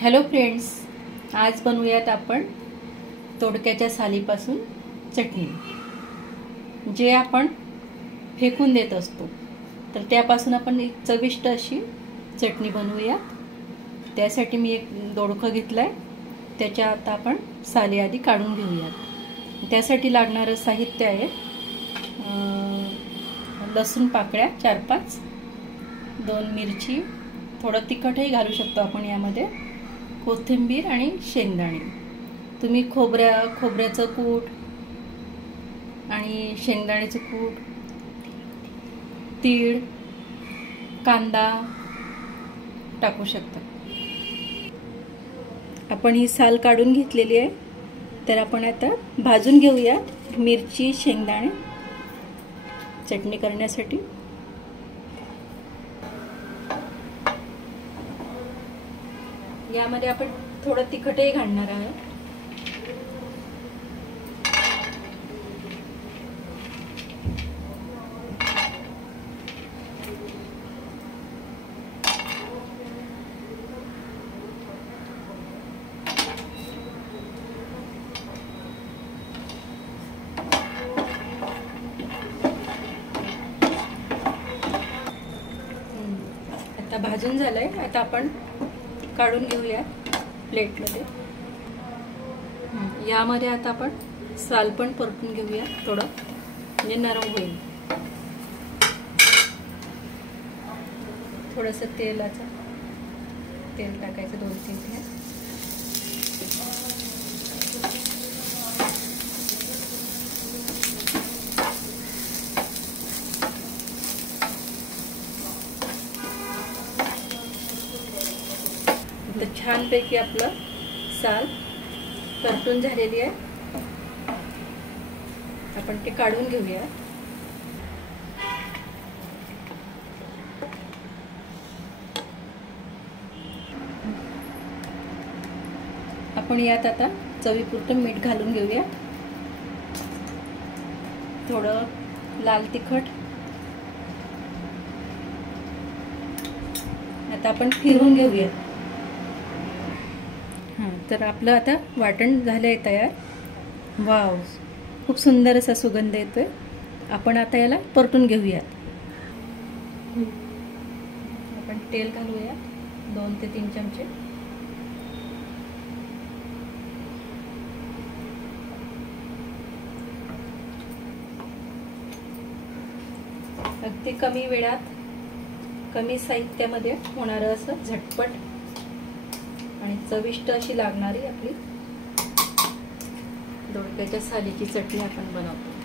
Hello friends, आज बनवूयात आपण दोडक्याच्या सालीपासून चटणी। जे आपण फेकून देत असतो तर त्यापासून आपण एक चविष्ट अशी चटणी बनवूयात। त्यासाठी मी एक दोडकं घेतलंय, त्याच्या आता आपण साली आधी काढून घेऊयात। त्यासाठी लागणारं साहित्य आहे लसूण पाकळ्या 4-5, 2 मिरची, थोडं तिखटही घालू शकतो आपण यामध्ये, कोथिंबीर आणि शेंगदाणे। तुम्ही खोबऱ्याचं कूट आणि शेंगदाण्याचं कूट, तीळ, कांदा टाकू शकता। आपण ही साल काढून घेतलेली आहे, तर आपण आता भाजून घेऊया मिरची, शेंगदाणे चटणी करण्यासाठी। यामध्ये आपण थोडं तिखटही घालणार आहोत। आता भाजून झालंय, आता आपण काढून घेऊया प्लेटमध्ये। यामध्ये आता आपण साल पण परतून घेऊया, थोडं म्हणजे नरम होईल। थोडंसं तेल टाकायचं, 2-3 थेंब। तर छानपैकी आपलं साल परतून झालेली आहे, आपण ते काढून घेऊया। आपण यात आता चवीपुरतं मीठ घालून घेऊया, थोडं लाल तिखट। आता आपण फिरवून घेऊया। तर आपलं आता वाटण झालंय तयार। वाव, खूप सुंदर असा सुगंध येतोय। आपण आता याला परतून घेऊया। आपण तेल घालूया, 2 ते 3 चमचे। अगदी कमी वेळात, कमी साहित्यामध्ये होणारं असं झटपट आणि चविष्ट अशी लागणारी आपली दोडक्याच्या सालीची चटणी आपण बनवतो।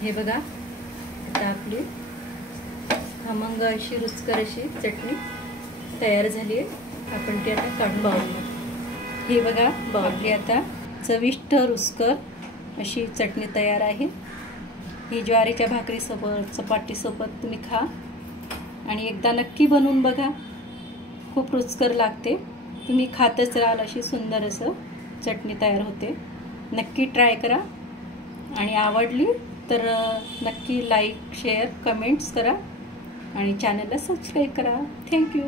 हे बघा, आता आपली खमंग अशी रुचकर अशी चटणी तयार झाली आहे। आपण ती आता काढून बाउलमध्ये। हे बघा, बाउलली आता चविष्ट रुचकर अशी चटणी तयार आहे। ही ज्वारीच्या भाकरीसोबत, चपातीसोबत तुम्ही खा आणि एकदा नक्की बनवून बघा, खूप रुचकर लागते। तुम्ही खातच राहाल, अशी सुंदर असं चटणी तयार होते। नक्की ट्राय करा आणि आवडली तर नक्की लाईक, शेअर, कमेंट्स करा आणि चॅनलला सबस्क्राईब करा। थँक्यू।